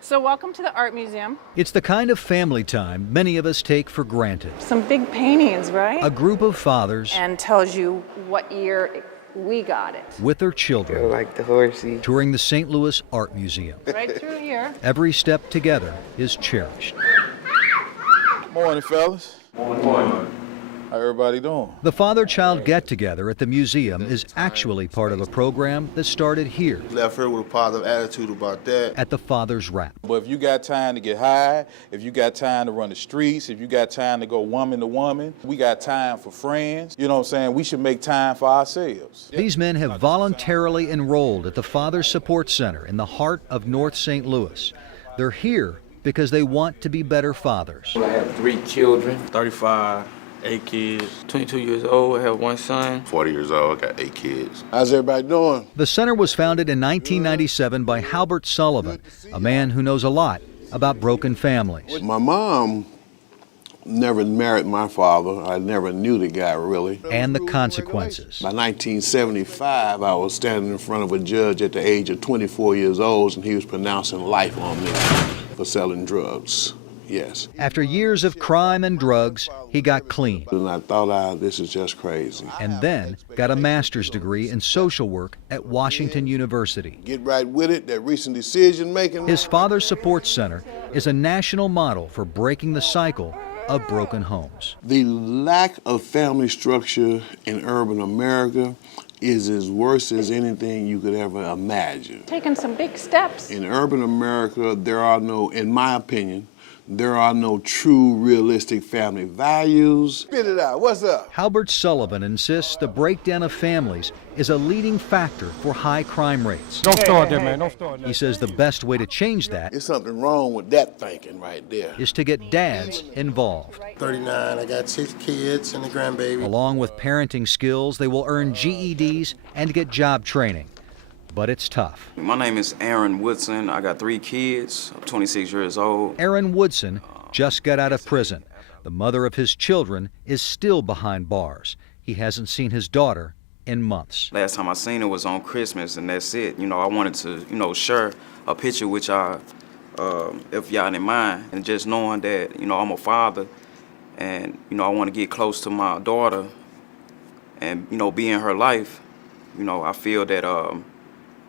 So welcome to the Art Museum. It's the kind of family time many of us take for granted. Some big paintings, right? A group of fathers And tells you what year we got it. with their children like the horsey. touring the St. Louis Art Museum. Right through here. Every step together is cherished. Morning, fellas. Morning. How everybody doing? The father-child get-together at the museum is actually part of a program that started here Left here with a positive attitude about that. at the Father's Wrap. But if you got time to get high, if you got time to run the streets, if you got time to go woman to woman, we got time for friends. You know what I'm saying? We should make time for ourselves. These men have voluntarily enrolled at the Father Support Center in the heart of North St. Louis. They're here because they want to be better fathers. I have 3 children. 35, 8 kids, 22 years old, I have 1 son. 40 years old, got 8 kids. How's everybody doing? The center was founded in 1997 by Halbert Sullivan, a man who knows a lot about broken families. My mom never married my father. I never knew the guy, really. And the consequences. By 1975, I was standing in front of a judge at the age of 24 years old, and he was pronouncing life on me for selling drugs. Yes. After years of crime and drugs, he got clean And I thought, this is just crazy. and then got a master's degree in social work at Washington University. Get right with it, that recent decision making. His Father Support Center is a national model for breaking the cycle of broken homes. The lack of family structure in urban America is as worse as anything you could ever imagine. Taking some big steps. In urban America, there are no, in my opinion, there are no true, realistic family values. Spit it out, what's up? Halbert Sullivan insists the breakdown of families is a leading factor for high crime rates. Don't start there, man. Don't start there. He says the best way to change that There's something wrong with that thinking right there. is to get dads involved. 39, I got 6 kids and a grandbaby. Along with parenting skills, they will earn GEDs and get job training. But it's tough. My name is Aaron Woodson. I got 3 kids. I'm 26 years old. Aaron Woodson just got out of prison. The mother of his children is still behind bars. He hasn't seen his daughter in months. Last time I seen her was on Christmas, and that's it. You know, I wanted to, share a picture with y'all, if y'all didn't mind, and just knowing that, I'm a father, and, I want to get close to my daughter and, be in her life. I feel that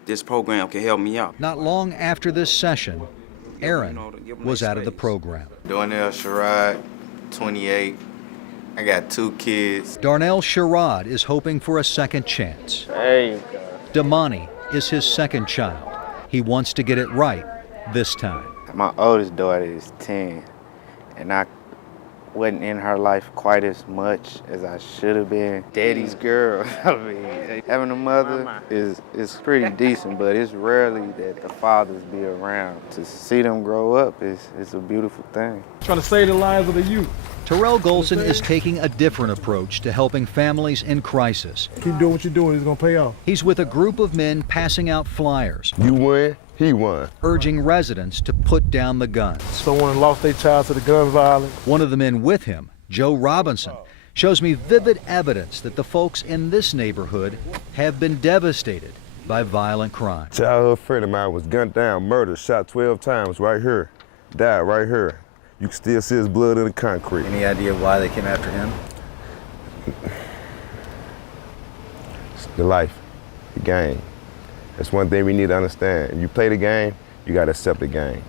this program can help me out. Not long after this session, Aaron was out of the program. Darnell Sherrod, 28. I got 2 kids. Darnell Sherrod is hoping for a second chance. Hey. Damani is his second child. He wants to get it right this time. My oldest daughter is 10, and I wasn't in her life quite as much as I should have been. Daddy's girl. I mean, having a mother is pretty decent, but it's rarely that the fathers be around. To see them grow up is a beautiful thing. Trying to save the lives of the youth. Terrell Golson is taking a different approach to helping families in crisis. Keep doing what you're doing. It's going to pay off. He's with a group of men passing out flyers, You won, he won. urging residents to put down the guns. Someone lost their child to the gun violence. One of the men with him, Joe Robinson, shows me vivid evidence that the folks in this neighborhood have been devastated by violent crime. Childhood friend of mine was gunned down, murdered, shot 12 times right here, died right here. You can still see his blood in the concrete. Any idea why they came after him? It's the life, the game. That's one thing we need to understand. If you play the game, you got to accept the game.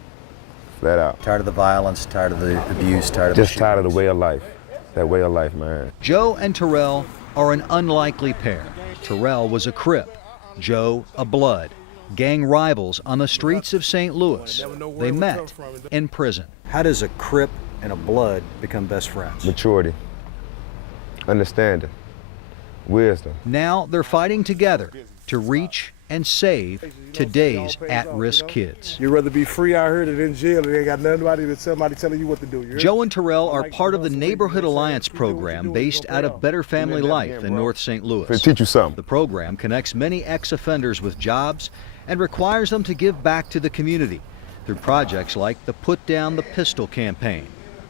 Flat out. Tired of the violence, tired of the abuse, tired of Just tired of the way of life. That way of life, man. Joe and Terrell are an unlikely pair. Terrell was a Crip, Joe a Blood. Gang rivals on the streets of St. Louis. They met in prison. How does a Crip and a Blood become best friends? Maturity, understanding, wisdom. Now they're fighting together to reach and save today's at-risk kids. You'd rather be free out here than in jail and ain't got nobody but somebody telling you what to do. Joe and Terrell are part of the Neighborhood Alliance program based out of Better Family Life in North St. Louis. They teach you something. The program connects many ex-offenders with jobs and requires them to give back to the community through projects like the Put Down the Pistol campaign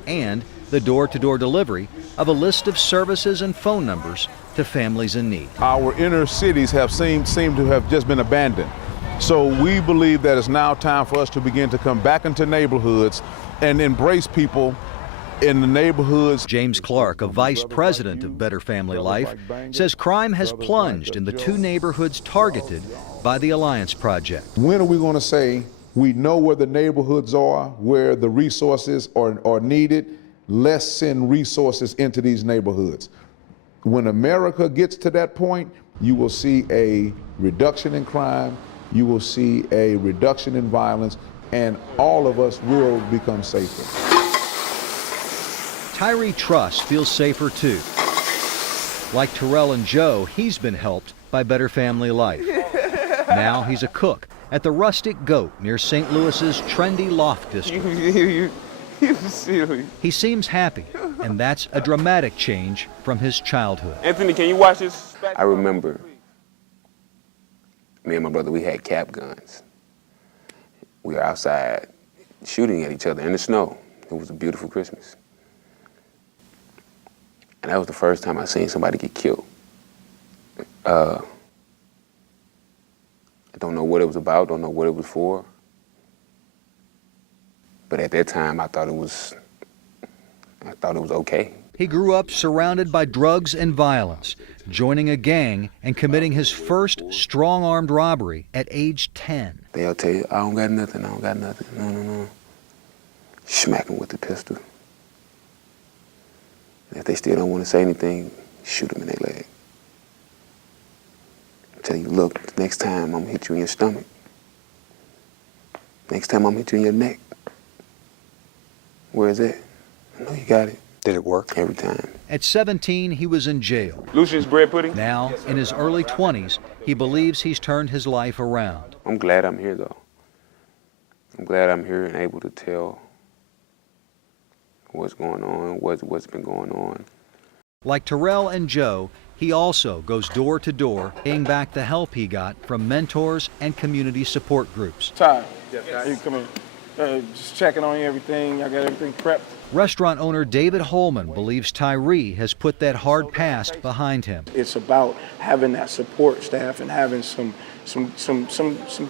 and the door-to-door delivery of a list of services and phone numbers to families in need. Our inner cities have seemed to have just been abandoned. So we believe that it's now time for us to begin to come back into neighborhoods and embrace people in the neighborhoods. James Clark, a vice president of Better Family Life, says crime has plunged in the 2 neighborhoods targeted by the Alliance Project. When are we going to say we know where the neighborhoods are, where the resources are needed? Let's send resources into these neighborhoods. When America gets to that point, you will see a reduction in crime, you will see a reduction in violence, and all of us will become safer. Tyree Truss feels safer too. Like Terrell and Joe, he's been helped by Better Family Life. Now he's a cook at the Rustic Goat near St. Louis's trendy Loft District. He seems happy, and that's a dramatic change from his childhood. Anthony, can you watch this? I remember me and my brother, we had cap guns. We were outside shooting at each other in the snow. It was a beautiful Christmas. And that was the first time I seen somebody get killed. I don't know what it was about, don't know what it was for. But at that time, I thought it was okay. He grew up surrounded by drugs and violence, joining a gang and committing his first strong-armed robbery at age 10. They'll tell you, I don't got nothing. No. Smack them with the pistol. And if they still don't want to say anything, shoot them in their leg. Tell you, look, next time I'm gonna hit you in your stomach. Next time I'm gonna hit you in your neck. Where is it? I know you got it. Did it work? Every time. At 17, he was in jail. Lucian's bread pudding? Now, in his early 20s, he believes he's turned his life around. I'm glad I'm here, though. I'm glad I'm here and able to tell what's going on, what's been going on. Like Terrell and Joe, he also goes door to door, paying back the help he got from mentors and community support groups. Ty, you come in. Just checking on you, everything. I got everything prepped. Restaurant owner David Holman believes Tyree has put that hard past behind him. It's about having that support staff and having some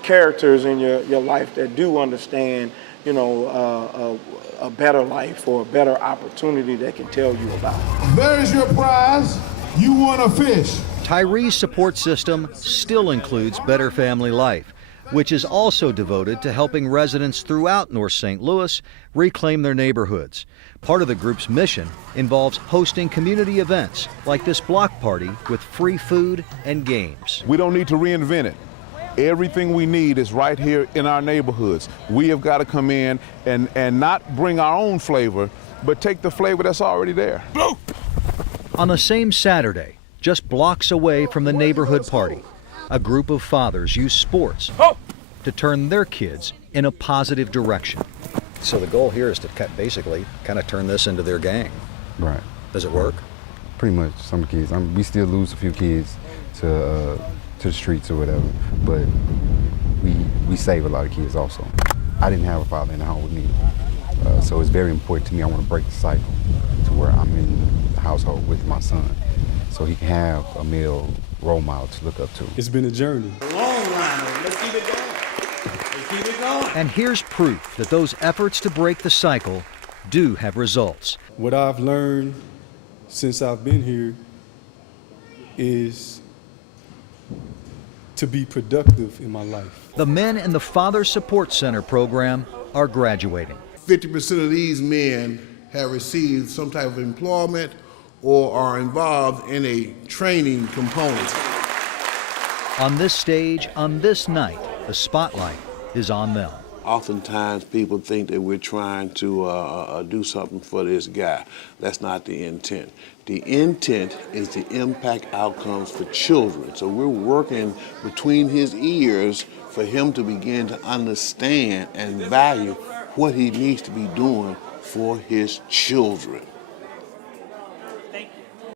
characters in your life that do understand, you know, a better life or a better opportunity they can tell you about. There's your prize. You won a fish. Tyree's support system still includes Better Family Life, which is also devoted to helping residents throughout North St. Louis reclaim their neighborhoods. Part of the group's mission involves hosting community events like this block party with free food and games. We don't need to reinvent it. Everything we need is right here in our neighborhoods. We have got to come in and not bring our own flavor, but take the flavor that's already there. On the same Saturday, just blocks away from the neighborhood party, a group of fathers use sports to turn their kids in a positive direction. So the goal here is to basically kind of turn this into their gang. Right. Does it work? Pretty much. Some kids. We still lose a few kids to the streets or whatever, but we save a lot of kids also. I didn't have a father in the home with me, so it's very important to me. I want to break the cycle to where I'm in the household with my son, so he can have a male role model to look up to. It's been a journey. Long line. Let's keep it going. Keep it going. And here's proof that those efforts to break the cycle do have results. What I've learned since I've been here is to be productive in my life. The men in the Father Support Center program are graduating. 50% of these men have received some type of employment or are involved in a training component. On this stage, on this night, the spotlight is on them. Oftentimes people think that we're trying to do something for this guy. That's not the intent. The intent is to impact outcomes for children. So we're working between his ears for him to begin to understand and value what he needs to be doing for his children.